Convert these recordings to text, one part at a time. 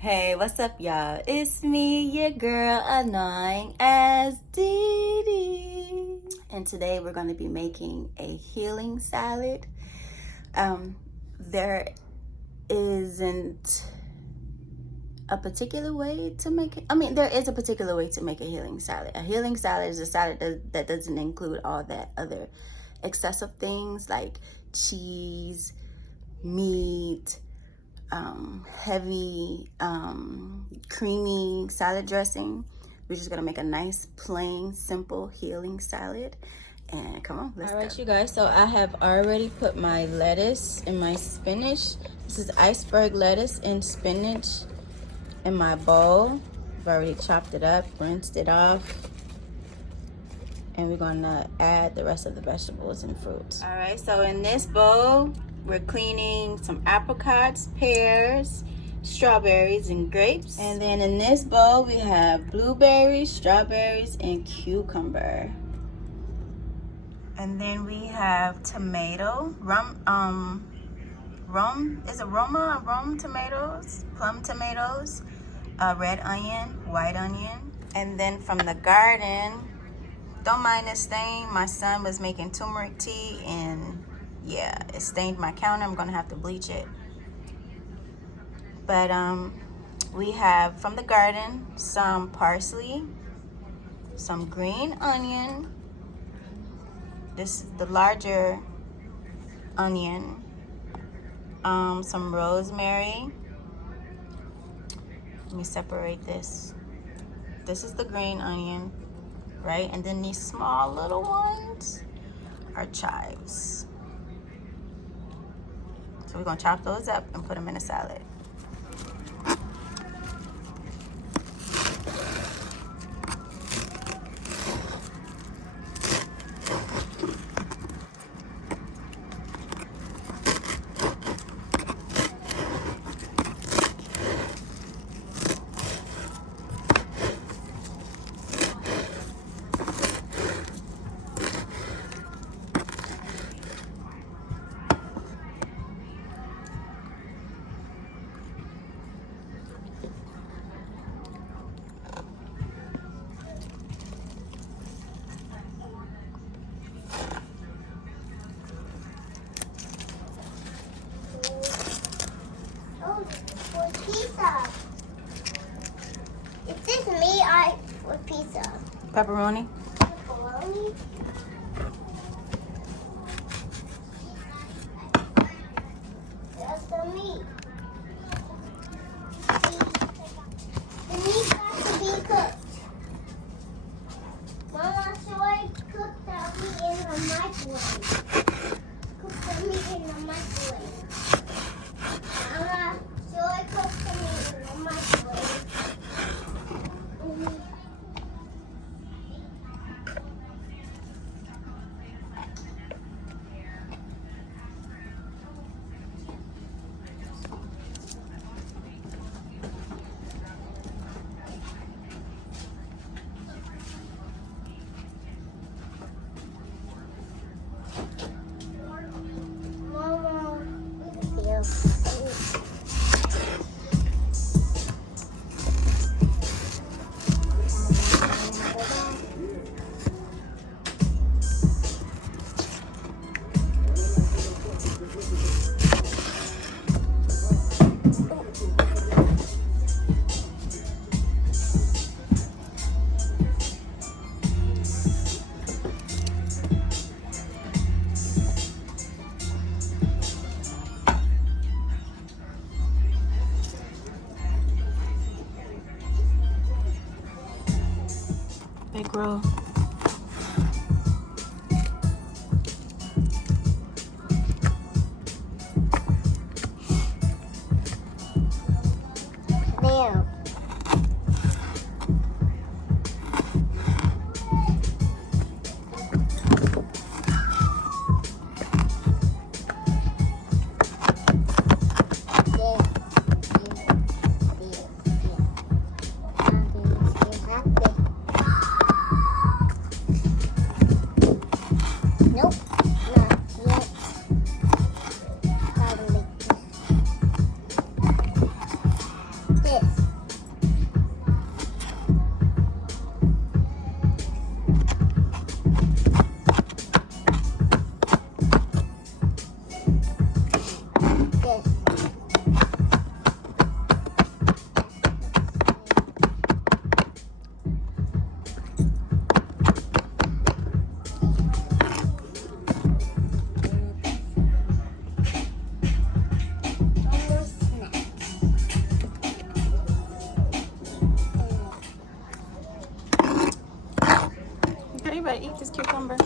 Hey, what's up, y'all? It's me, your girl, annoying as Dee Dee. And today we're going to be making a healing salad. There isn't a particular way to make it. There is a particular way to make a healing salad. A healing salad is a salad that doesn't include all that other excessive things like cheese, meat, heavy, creamy salad dressing. We're just gonna make a nice, plain, simple healing salad. And come on, let's go. All right, you guys, so I have already put my lettuce and my spinach. This is iceberg lettuce and spinach in my bowl. I've already chopped it up, rinsed it off, and we're gonna add the rest of the vegetables and fruits. All right, so in this bowl, we're cleaning some apricots, pears, strawberries, and grapes. And then in this bowl, we have blueberries, strawberries, and cucumber. And then we have tomato, rum tomatoes, plum tomatoes, red onion, white onion. And then from the garden, don't mind this stain. My son was making turmeric tea and yeah, it stained my counter. I'm gonna have to bleach it. But we have from the garden some parsley, some green onion. This is the larger onion. Some rosemary. Let me separate this. This is the green onion, right? And then these small little ones are chives. So we're gonna chop those up and put them in a salad. Pizza. Pepperoni. Pepperoni. That's the meat. The meat has to be cooked. Mama, so I cooked the meat in the microwave. Cook the meat in the microwave. Mama, so I cooked the meat in the microwave. Big roll. There. This. better eat this cucumber.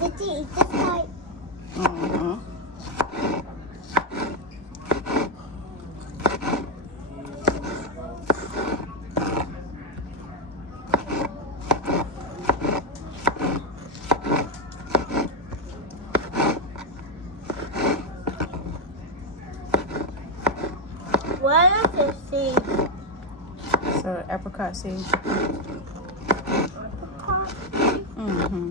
Did you eat this part? Mm-hmm. What is this seed? So apricot seed. Apricot? Mm-hmm.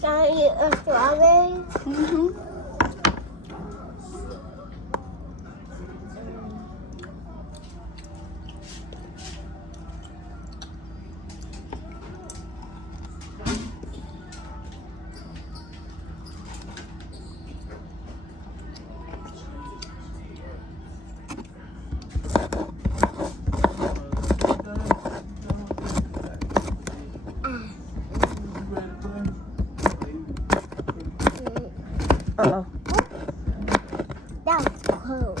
Can I eat a strawberry? Mm-hmm. Uh-oh. That was close.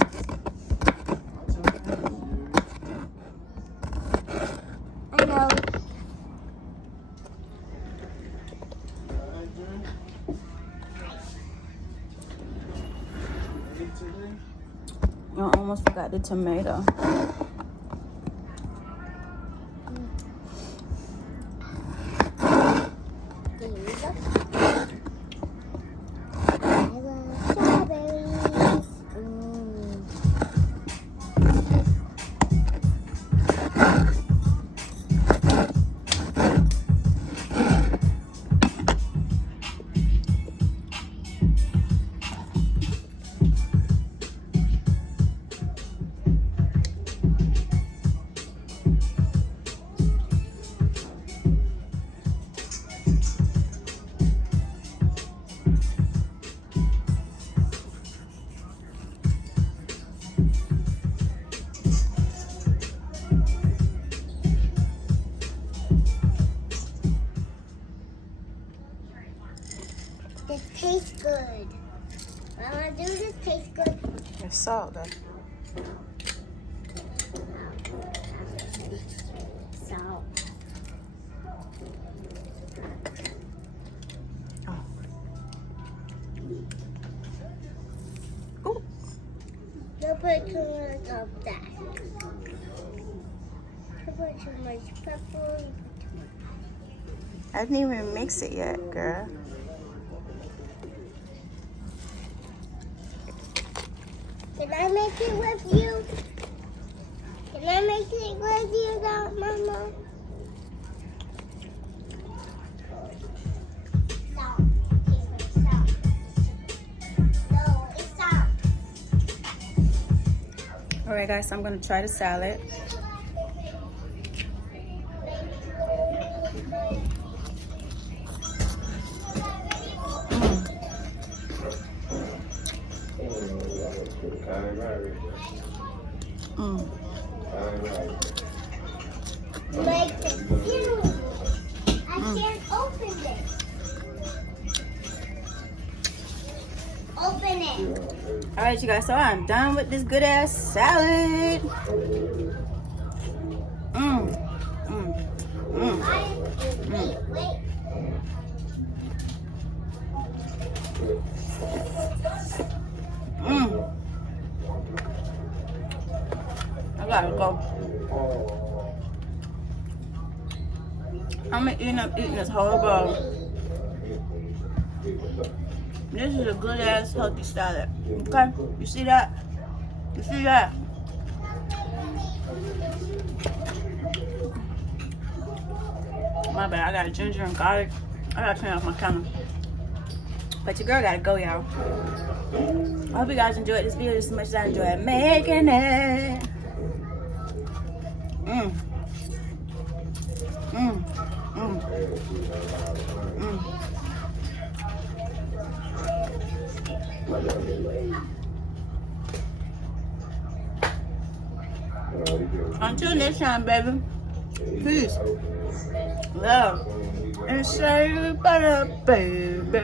I know. I almost forgot the tomato. There you go. I love strawberries. It tastes good. Mama, do this taste good? It's salt though. Salt. Ooh. Don't put too much of that. Don't put too much pepper. I didn't even mix it yet, girl. Can I make it with you? Can I make it with you, Mama? Salt. It's salt. No, it's salt. All right, guys, so I'm gonna try the salad. Like the huge. I can't open this. Open it. All right, you guys, so I'm done with this good ass salad. Wait. I gotta go. I'm gonna end up eating this whole bowl. This is a good ass healthy salad. Okay? You see that? You see that? My bad, I got ginger and garlic. I gotta turn off my camera. But your girl gotta go, y'all. I hope you guys enjoyed this video just as much as I enjoyed making it. Until next time, baby. Peace, love, and say bye, baby.